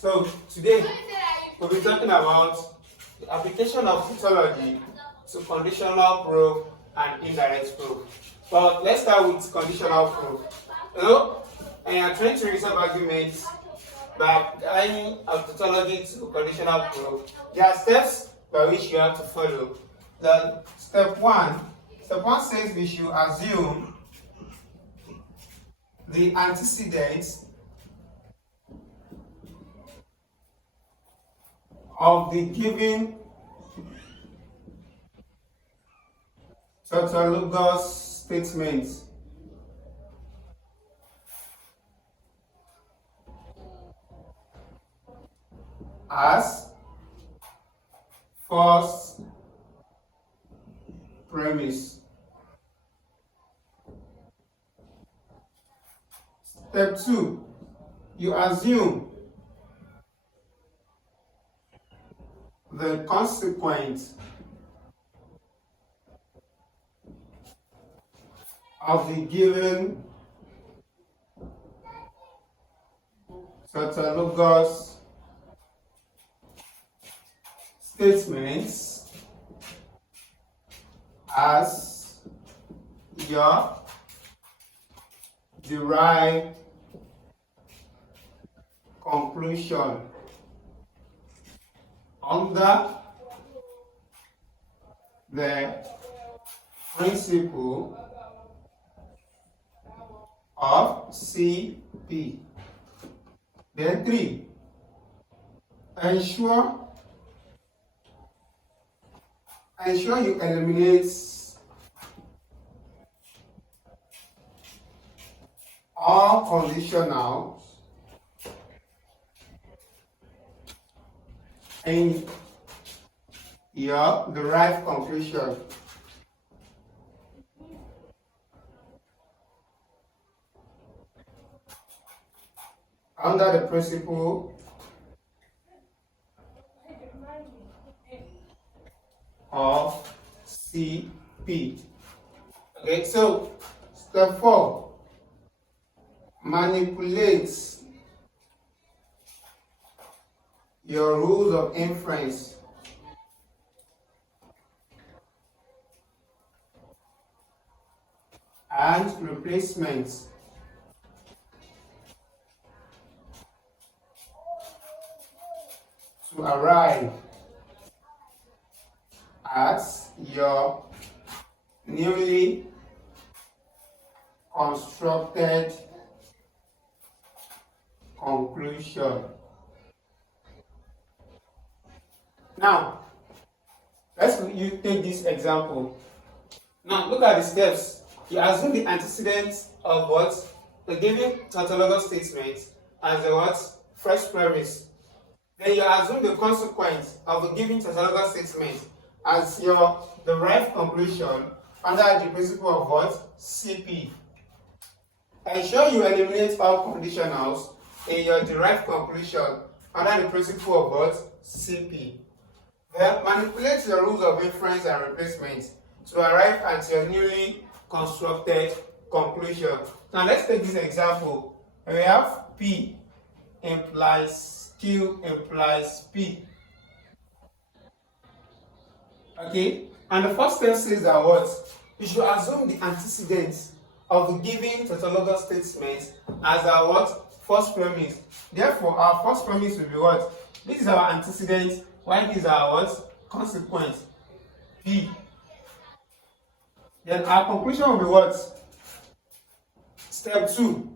So today we'll be talking about the application of tautology to conditional proof and indirect proof. But let's start with conditional proof. And you are trying to resolve arguments by applying of tautology to conditional proof. There are steps by which you have to follow. Then step one says we should assume the antecedents of the given tautologous statement as first premise. Step 2, you assume the consequence of the given tautologous statements as your derived conclusion under the principle of CP. Then 3, ensure you eliminate all conditionals in your derived conclusion. Under the principle of CP. Okay, so step 4, manipulate your rules of inference and replacement to arrive at your newly constructed conclusion. Now, you take this example. Now, look at the steps. You assume the antecedents of what? The given tautologous statement as the what? First premise. Then you assume the consequence of the given tautologous statement as your derived conclusion under the principle of what? CP. Ensure you eliminate all conditionals in your derived conclusion under the principle of what? CP. Then manipulate your rules of inference and replacement to arrive at your newly constructed conclusion. Now let's take this example. We have P implies Q implies P. Okay, and the first step says that what? You should assume the antecedents of the given tautologous statement as our what? First premise. Therefore, our first premise will be what? This is our antecedent, while this is our what? Consequence. P. Then our conclusion will be what? Step 2.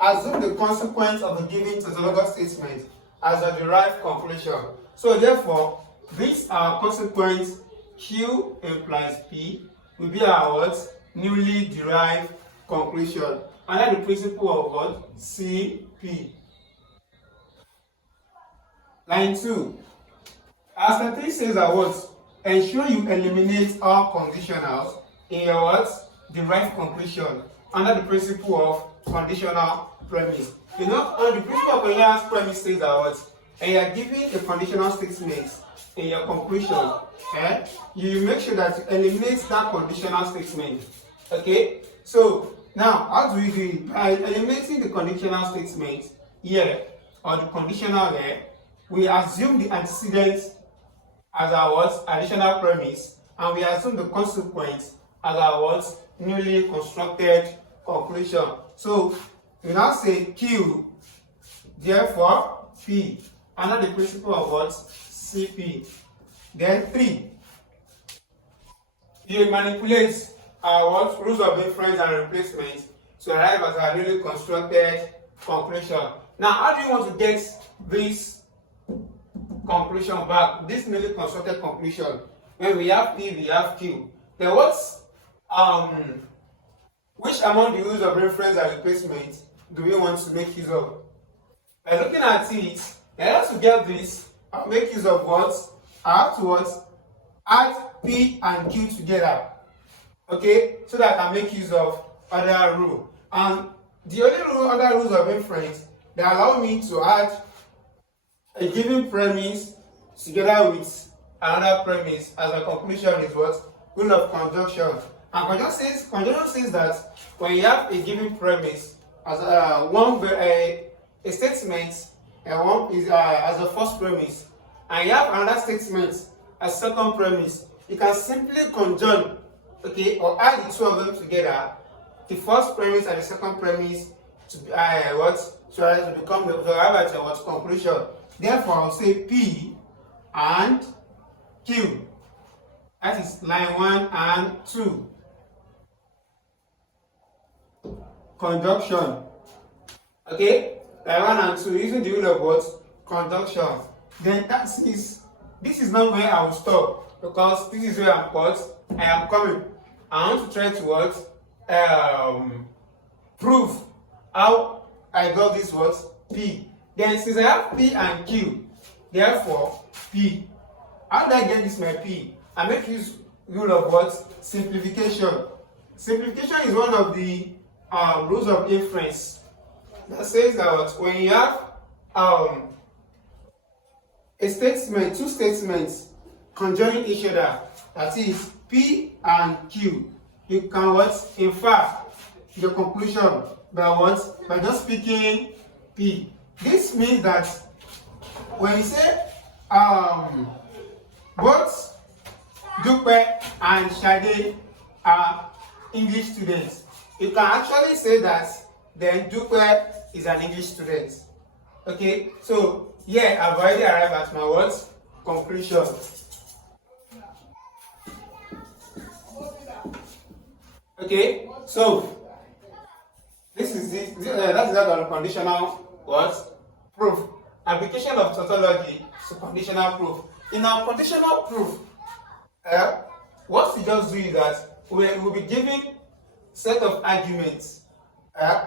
Assume the consequence of the given tautologous statement as a derived conclusion. So therefore, this our consequence Q implies P will be our what? Newly derived conclusion under the principle of what? CP. Line 2. As the 3 says that what? Ensure you eliminate all conditionals in your what? Derived conclusion under the principle of conditional premise. You know, under the principle of conditional premise says that what? And you are giving a conditional statement in your conclusion, you make sure that you eliminate that conditional statement. Okay? So now, how do we do it? By eliminating the conditional statement here, or the conditional here, we assume the antecedent as our what? Additional premise, and we assume the consequence as our what? Newly constructed conclusion. So we now say Q, therefore P, under the principle of what? CP. Then 3. You manipulate our what? Rules of inference and replacement to arrive at a newly constructed conclusion. Now, how do you want to get this conclusion back? This newly constructed conclusion. When we have P, we have Q. Then what's which among the rules of reference and replacement do we want to make use of? By looking at it, in order to get this, I'll make use of what? I have to what? Add P and Q together. Okay? So that I can make use of other rule. And the only other rules of inference that allow me to add a given premise together with another premise as a conclusion is what? Rule of conjunction. And conjunction says that when you have a given premise as a statement, and one is as a first premise, and you have another statement as second premise, you can simply conjunct, okay, or add the two of them together, the first premise and the second premise, to become the arrive at what conclusion. Therefore, I'll say P and Q. That is line 1 and 2. Conjunction. Okay? Line 1 and 2 using the rule of what? Conjunction. Then this is not where I will stop, because this is where I'm caught. I am coming. I want to try to what? Prove how I got this what? P. Then since I have P and Q, therefore P. How do I get this my P? I make use rule of what? Simplification. Simplification is one of the rules of inference that says that when you have a statement, two statements conjoining each other, that is P and Q, you can what? Infer the conclusion by what? By just speaking P. This means that when you say both Dupe and Shade are English students, you can actually say that then Dupe is an English student. Okay, so yeah, I've already arrived at my what? Conclusion. Okay, so this is that is that conditional what? Proof. Application of tautology to conditional proof. In our conditional proof, what we just do is that we will be giving set of arguments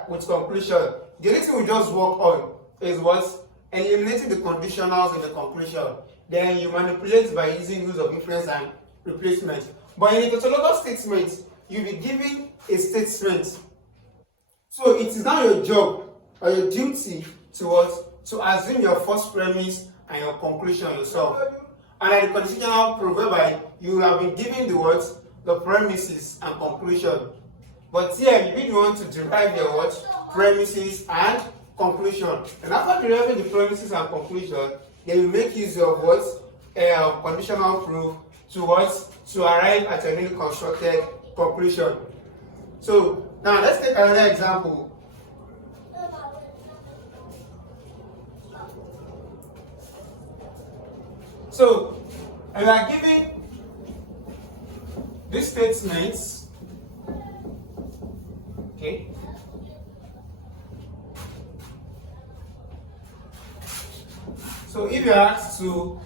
with conclusion. The only thing we just work on is what? Eliminating the conditionals in the conclusion. Then you manipulate by using rules of inference and replacement. But in a tautologous statement, you'll be giving a statement. So it is now your job or your duty to what? To assume your first premise and your conclusion yourself. And at the conditional proof, whereby you have been given the words, the premises and conclusion. But here you really want to derive your what? Premises and conclusion. And after deriving the premises and conclusion, then you make use of what? Conditional proof to what? To arrive at a newly constructed conclusion. So now let's take another example. So we are giving these statements, okay? So if you are asked to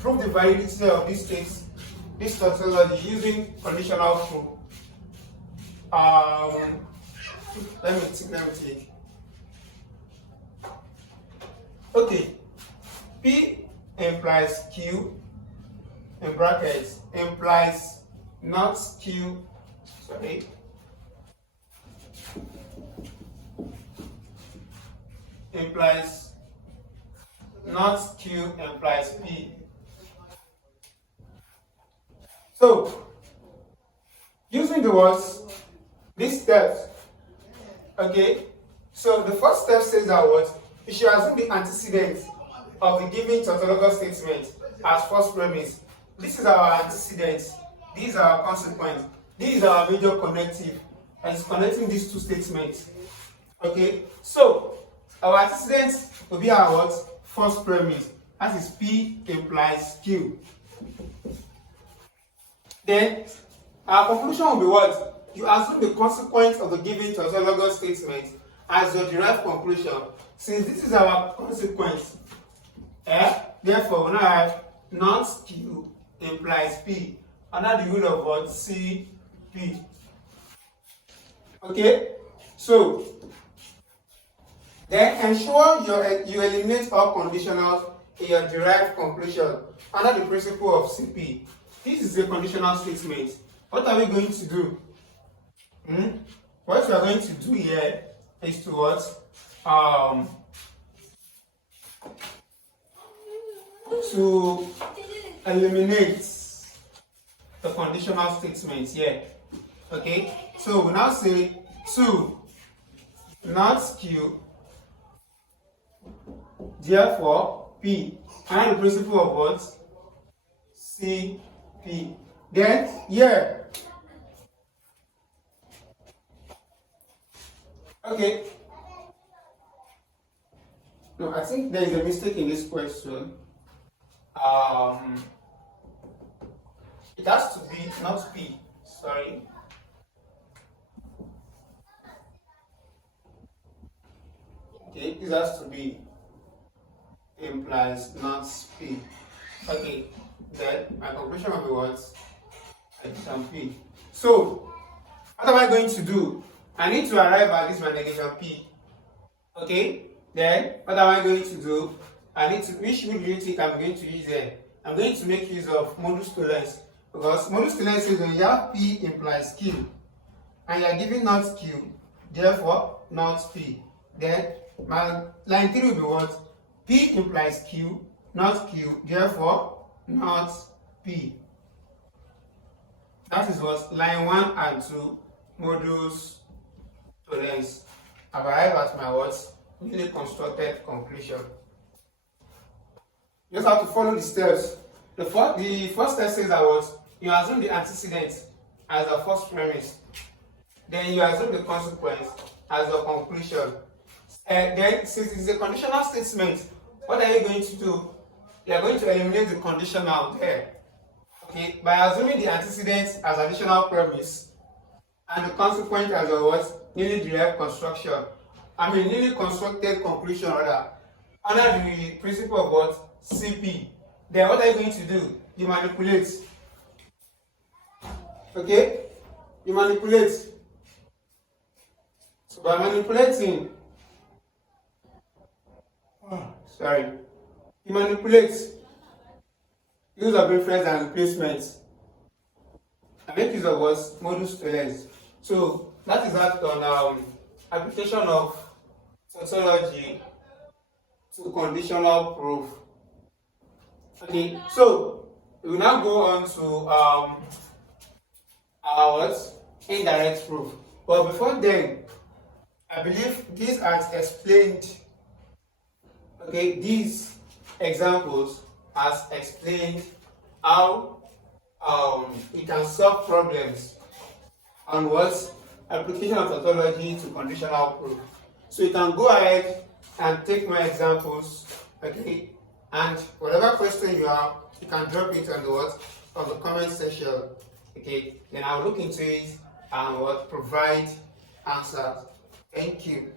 prove the validity of these states, this tautology using conditional proof, let me take. Okay, P implies Q in brackets implies not Q, sorry, implies not Q implies P. So using the words, these steps, okay, so the first step says that what? you should assume the antecedent of the given tautologous statement as first premise. This is our antecedent, these are our consequence, this is our major connective, and it's connecting these two statements. Okay, so our antecedent will be our what? First premise. That is P implies Q. Then our conclusion will be what? You assume the consequence of the given tautologous statement as your derived conclusion. Since this is our consequence, therefore we now have not Q implies P under the rule of what? C P. Okay, so then ensure you eliminate all conditionals in your derived conclusion under the principle of CP. This is a conditional statement. What are we going to do? What we are going to do here is to what? To eliminate the conditional statement here. Okay, so we now say 2 not Q, therefore P, and the principle of what? C P. Then here, okay, no, I think there is a mistake in this question. It has to be not P, sorry. Okay, this has to be implies not P. Okay, then my conclusion will be what? Addition P. So, what am I going to do? I need to arrive at this my negation P. Okay, then what am I going to do? I need to, which rule do you think I'm going to use there? I'm going to make use of modus tollens, because modus tollens says when you have P implies Q, and you are giving not Q, therefore not P. Then my line 3 will be what? P implies Q, not Q, therefore not P. That is what line 1 and 2 modus tollens. I've arrived at my what? Newly constructed conclusion. You just have to follow the steps. The first step says that what? You assume the antecedent as the first premise. Then you assume the consequence as the conclusion. Then, since it is a conditional statement, what are you going to do? You are going to eliminate the conditional there. Okay, by assuming the antecedent as additional premise and the consequence as a what? Newly derived construction. Newly constructed conclusion rather. Under the principle of what? CP. Then what are you going to do? You manipulate. Okay? You manipulate. So by manipulating, you manipulate use of reference and replacement and make use of what? Modus tollens. So that is that on application of tautology to conditional proof. Okay, so we will now go on to our indirect proof. But before then, I believe these are explained. Okay, these examples has explained how we can solve problems on what application of tautology to conditional proof. So you can go ahead and take my examples, okay, and whatever question you have, you can drop it on the on the comment section, okay. Then I'll look into it and provide answers. Thank you.